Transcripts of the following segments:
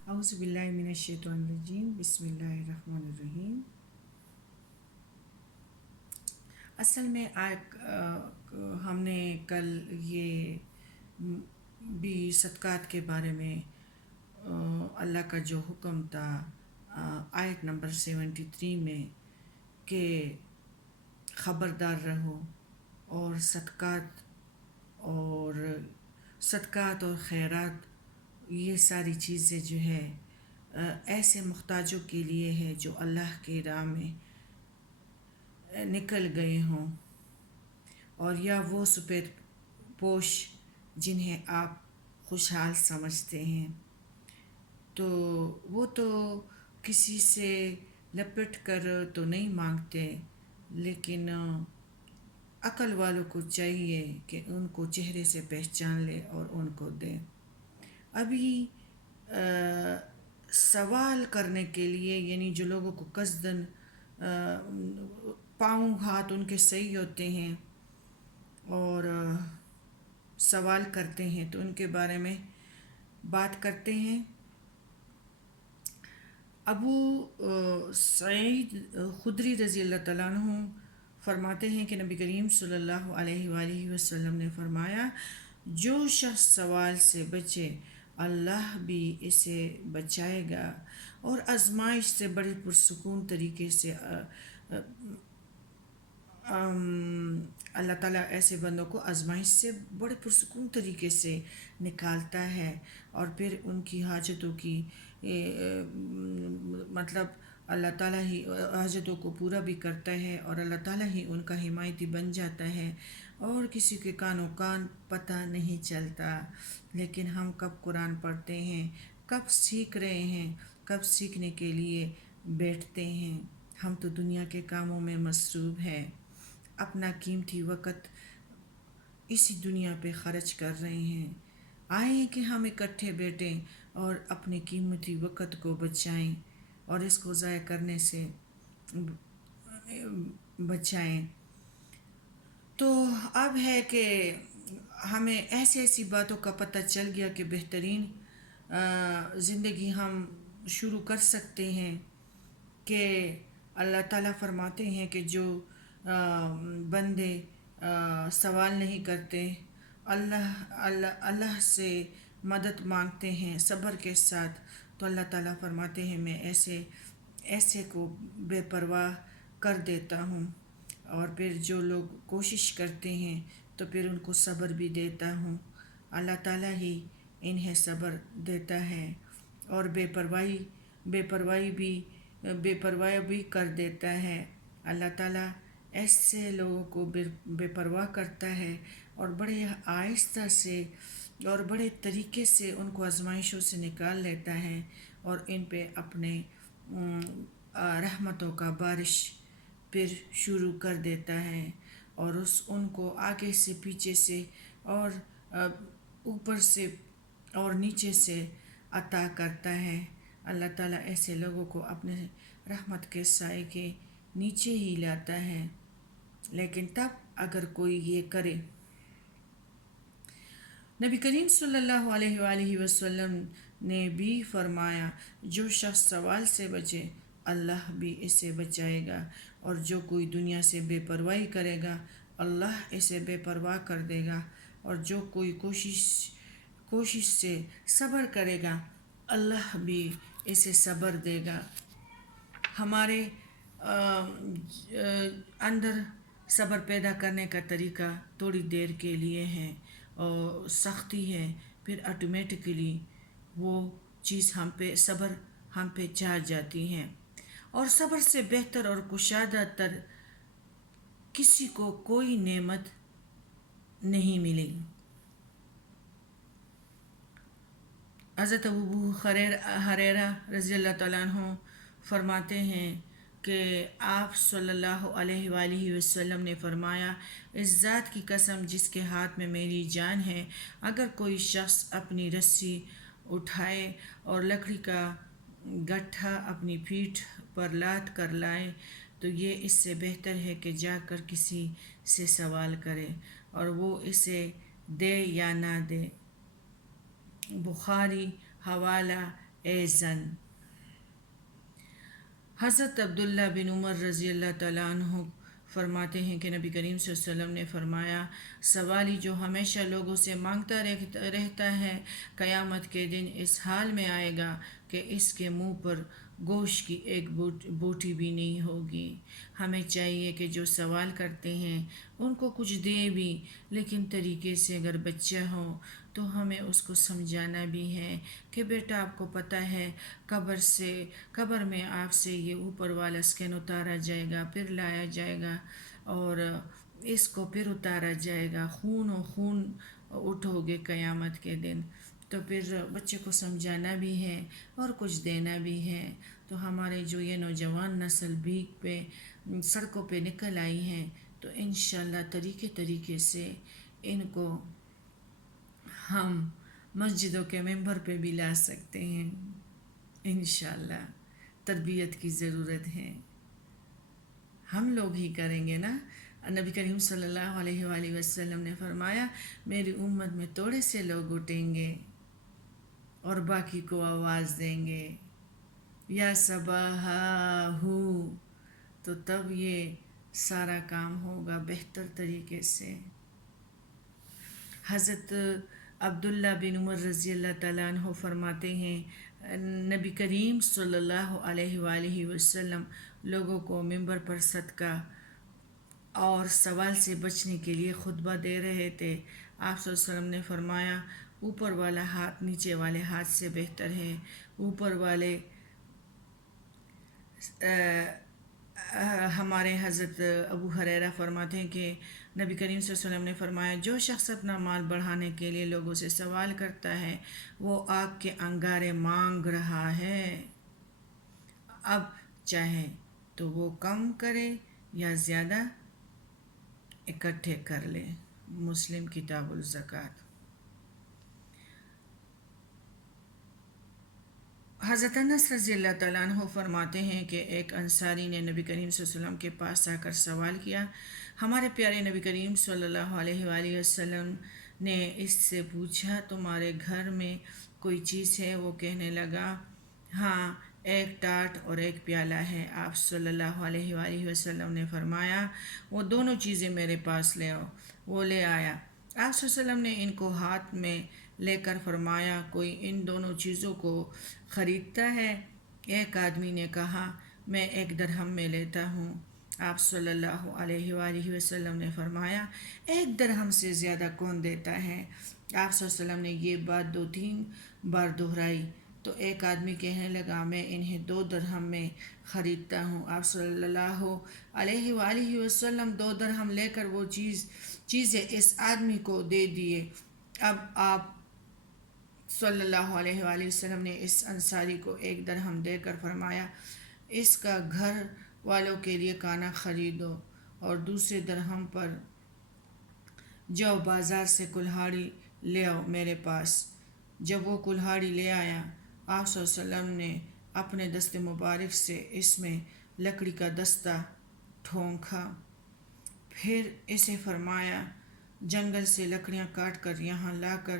اعوذ باللہ من الشیطان الرجیم، بسم اللہ الرحمن الرحیم۔ اصل میں ہم نے کل یہ بھی صدقات کے بارے میں اللہ کا جو حکم تھا آیت نمبر 73 میں کہ خبردار رہو اور صدقات اور خیرات یہ ساری چیزیں جو ہے ایسے محتاجوں کے لیے ہے جو اللہ کی راہ میں نکل گئے ہوں، اور یا وہ سفید پوش جنہیں آپ خوشحال سمجھتے ہیں، تو وہ تو کسی سے لپٹ کر تو نہیں مانگتے، لیکن عقل والوں کو چاہیے کہ ان کو چہرے سے پہچان لے اور ان کو دیں۔ ابھی سوال کرنے کے لیے، یعنی جو لوگوں کو قصداً پاؤں ہاتھ ان کے صحیح ہوتے ہیں اور سوال کرتے ہیں، تو ان کے بارے میں بات کرتے ہیں۔ ابو سعید خدری رضی اللہ تعالیٰ عنہ فرماتے ہیں کہ نبی کریم صلی اللہ علیہ وآلہ وسلم نے فرمایا، جو شخص سوال سے بچے اللہ بھی اسے بچائے گا، اور آزمائش سے بڑے پرسکون طریقے سے اللہ تعالیٰ ایسے بندوں کو آزمائش سے بڑے پرسکون طریقے سے نکالتا ہے، اور پھر ان کی حاجتوں کی مطلب اللہ تعالیٰ ہی حاجتوں کو پورا بھی کرتا ہے، اور اللہ تعالیٰ ہی ان کا حمایتی بن جاتا ہے، اور کسی کے کان پتہ نہیں چلتا۔ لیکن ہم کب قرآن پڑھتے ہیں، کب سیکھ رہے ہیں، کب سیکھنے کے لیے بیٹھتے ہیں؟ ہم تو دنیا کے کاموں میں مصروف ہیں، اپنا قیمتی وقت اسی دنیا پہ خرچ کر رہے ہیں۔ آئیں کہ ہم اکٹھے بیٹھیں اور اپنے قیمتی وقت کو بچائیں اور اس کو ضائع کرنے سے بچائیں۔ تو اب ہے کہ ہمیں ایسی باتوں کا پتہ چل گیا کہ بہترین زندگی ہم شروع کر سکتے ہیں، کہ اللہ تعالیٰ فرماتے ہیں کہ جو بندے سوال نہیں کرتے، اللہ سے مدد مانگتے ہیں صبر کے ساتھ، تو اللہ تعالیٰ فرماتے ہیں میں ایسے کو بے پرواہ کر دیتا ہوں، اور پھر جو لوگ کوشش کرتے ہیں تو پھر ان کو صبر بھی دیتا ہوں۔ اللہ تعالیٰ ہی انہیں صبر دیتا ہے، اور بے پرواہی بھی کر دیتا ہے۔ اللہ تعالیٰ ایسے لوگوں کو بے پرواہ کرتا ہے، اور بڑے آہستہ سے اور بڑے طریقے سے ان کو آزمائشوں سے نکال لیتا ہے، اور ان پہ اپنے رحمتوں کا بارش پھر شروع کر دیتا ہے، اور ان کو آگے سے پیچھے سے اور اوپر سے اور نیچے سے عطا کرتا ہے۔ اللہ تعالیٰ ایسے لوگوں کو اپنے رحمت کے سائے کے نیچے ہی لاتا ہے، لیکن تب اگر کوئی یہ کرے۔ نبی کریم صلی اللہ علیہ وآلہ وسلم نے بھی فرمایا، جو شخص سوال سے بچے اللہ بھی اسے بچائے گا، اور جو کوئی دنیا سے بے پرواہی کرے گا اللہ اسے بے پرواہ کر دے گا، اور جو کوئی کوشش سے صبر کرے گا اللہ بھی اسے صبر دے گا۔ ہمارے اندر صبر پیدا کرنے کا طریقہ تھوڑی دیر کے لیے ہے، اور سختی ہے، پھر آٹومیٹکلی وہ چیز صبر ہم پہ چڑھ جاتی ہے، اور صبر سے بہتر اور کشادہ تر کسی کو کوئی نعمت نہیں ملی۔ حضرت ابو ہریرہ رضی اللہ تعالیٰ عنہ فرماتے ہیں کہ آپ صلی اللہ علیہ وآلہ وسلم نے فرمایا، اس ذات کی قسم جس کے ہاتھ میں میری جان ہے، اگر کوئی شخص اپنی رسی اٹھائے اور لکڑی کا گٹھا اپنی پیٹھ پر لاد کر لائے تو یہ اس سے بہتر ہے کہ جا کر کسی سے سوال کرے، اور وہ اسے دے یا نہ دے۔ بخاری حوالہ اے زن۔ حضرت عبداللہ بن عمر رضی اللہ تعالیٰ عنہ فرماتے ہیں کہ نبی کریم صلی اللہ علیہ وسلم نے فرمایا، سوالی جو ہمیشہ لوگوں سے مانگتا رہتا ہے قیامت کے دن اس حال میں آئے گا کہ اس کے منہ پر گوشت کی ایک بوٹی بھی نہیں ہوگی۔ ہمیں چاہیے کہ جو سوال کرتے ہیں ان کو کچھ دیں بھی، لیکن طریقے سے۔ اگر بچہ ہو تو ہمیں اس کو سمجھانا بھی ہے کہ بیٹا آپ کو پتہ ہے قبر میں آپ سے یہ اوپر والا اسکن اتارا جائے گا، پھر لایا جائے گا اور اس کو پھر اتارا جائے گا، خون و خون اٹھو گے قیامت کے دن۔ تو پھر بچے کو سمجھانا بھی ہے اور کچھ دینا بھی ہے۔ تو ہمارے جو یہ نوجوان نسل بھیک پہ سڑکوں پہ نکل آئی ہیں، تو انشاءاللہ طریقے سے ان کو ہم مسجدوں کے ممبر پہ بھی لا سکتے ہیں۔ انشاءاللہ تربیت کی ضرورت ہے، ہم لوگ ہی کریں گے نا۔ نبی کریم صلی اللہ علیہ وآلہ وسلم نے فرمایا، میری امت میں تھوڑے سے لوگ اٹھیں گے اور باقی کو آواز دیں گے، یا صباحا، تو تب یہ سارا کام ہوگا بہتر طریقے سے۔ حضرت عبداللہ بن عمر رضی اللہ تعالیٰ عنہ فرماتے ہیں، نبی کریم صلی اللہ علیہ وآلہ وسلم لوگوں کو ممبر پر صدقہ اور سوال سے بچنے کے لیے خطبہ دے رہے تھے۔ آپ صلی اللہ علیہ وسلم نے فرمایا، اوپر والا ہاتھ نیچے والے ہاتھ سے بہتر ہے۔ اوپر والے ہمارے حضرت ابو ہریرہ فرماتے ہیں کہ نبی کریم صلی اللہ علیہ وسلم نے فرمایا، جو شخص اپنا مال بڑھانے کے لیے لوگوں سے سوال کرتا ہے وہ آگ کے انگارے مانگ رہا ہے۔ اب چاہے تو وہ کم کرے یا زیادہ اکٹھے کر لے۔ مسلم کتاب الزکوٰۃ۔ حضرت انس رضی اللہ تعالیٰ عنہ فرماتے ہیں کہ ایک انصاری نے نبی کریم صلی اللہ علیہ وسلم کے پاس آ کر سوال کیا۔ ہمارے پیارے نبی کریم صلی اللہ علیہ وآلہ وسلم نے اس سے پوچھا، تمہارے گھر میں کوئی چیز ہے؟ وہ کہنے لگا، ہاں، ایک ٹاٹ اور ایک پیالہ ہے۔ آپ صلی اللہ علیہ وآلہ وسلم نے فرمایا، وہ دونوں چیزیں میرے پاس لے آؤ۔ وہ لے آیا۔ آپ صلی اللہ علیہ وسلم نے ان کو ہاتھ میں لے کر فرمایا، کوئی ان دونوں چیزوں کو خریدتا ہے؟ ایک آدمی نے کہا، میں 1 درہم میں لیتا ہوں۔ آپ صلی اللہ علیہ وآلہ وسلم نے فرمایا، 1 درہم سے زیادہ کون دیتا ہے؟ آپ صلی اللہ علیہ وسلم نے یہ بات 2-3 بار دہرائی تو ایک آدمی کہنے لگا، میں انہیں 2 درہم میں خریدتا ہوں۔ آپ صلی اللہ علیہ وآلہ وسلم 2 درہم لے کر وہ چیزیں اس آدمی کو دے دیے۔ اب آپ صلی اللہ علیہ وآلہ وسلم نے اس انصاری کو 1 درہم دے کر فرمایا، اس کا گھر والوں کے لیے کھانا خریدو، اور دوسرے درہم پر جاؤ بازار سے کلہاڑی لے آؤ میرے پاس۔ جب وہ کلہاڑی لے آیا، آپ صلی اللہ علیہ وسلم نے اپنے دست مبارک سے اس میں لکڑی کا دستہ ٹھونکا، پھر اسے فرمایا، جنگل سے لکڑیاں کاٹ کر یہاں لا کر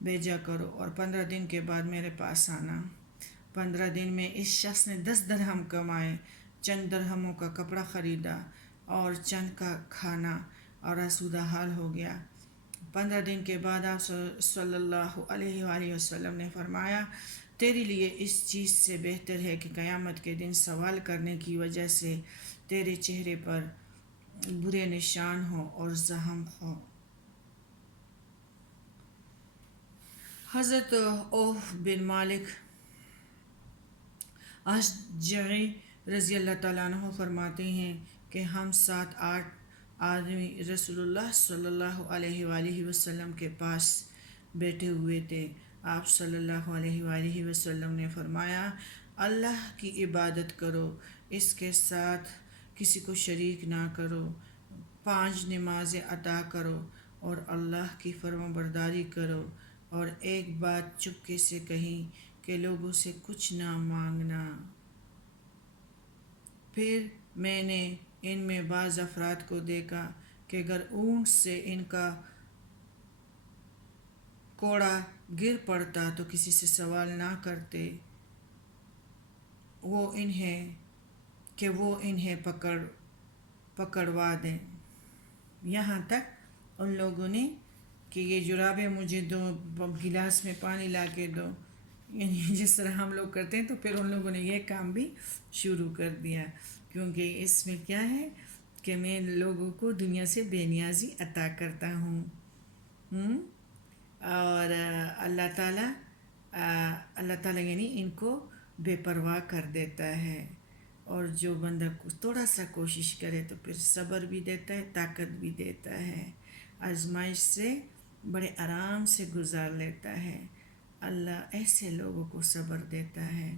بھیجا کرو اور 15 دن کے بعد میرے پاس آنا۔ 15 دن میں اس شخص نے 10 درہم کمائے، چند درہموں کا کپڑا خریدا اور چند کا کھانا، اور آسودہ حال ہو گیا۔ 15 دن کے بعد آپ صلی اللہ علیہ وآلہ وسلم نے فرمایا، تیرے لیے اس چیز سے بہتر ہے کہ قیامت کے دن سوال کرنے کی وجہ سے تیرے چہرے پر برے نشان ہو اور زخم ہو۔ حضرت عوف بن مالک اشجعی رضی اللہ تعالیٰ عنہ فرماتے ہیں کہ ہم 7-8 آدمی رسول اللہ صلی اللہ علیہ وآلہ وسلم کے پاس بیٹھے ہوئے تھے۔ آپ صلی اللہ علیہ وآلہ وسلم نے فرمایا، اللہ کی عبادت کرو، اس کے ساتھ کسی کو شریک نہ کرو، 5 نمازیں ادا کرو اور اللہ کی فرما برداری کرو، اور ایک بات چپکے سے کہیں کہ لوگوں سے کچھ نہ مانگنا۔ پھر میں نے ان میں بعض افراد کو دیکھا کہ اگر اونٹ سے ان کا کوڑا گر پڑتا تو کسی سے سوال نہ کرتے، وہ انہیں پکڑوا دیں، یہاں تک ان لوگوں نے کہ یہ جرابیں مجھے دو، گلاس میں پانی لا کے دو، یعنی جس طرح ہم لوگ کرتے ہیں، تو پھر ان لوگوں نے یہ کام بھی شروع کر دیا، کیونکہ اس میں کیا ہے کہ میں لوگوں کو دنیا سے بے نیازی عطا کرتا ہوں، اور اللہ تعالیٰ یعنی ان کو بے پرواہ کر دیتا ہے، اور جو بندہ تھوڑا سا کوشش کرے تو پھر صبر بھی دیتا ہے، طاقت بھی دیتا ہے، آزمائش سے بڑے آرام سے گزار لیتا ہے۔ اللہ ایسے لوگوں کو صبر دیتا ہے۔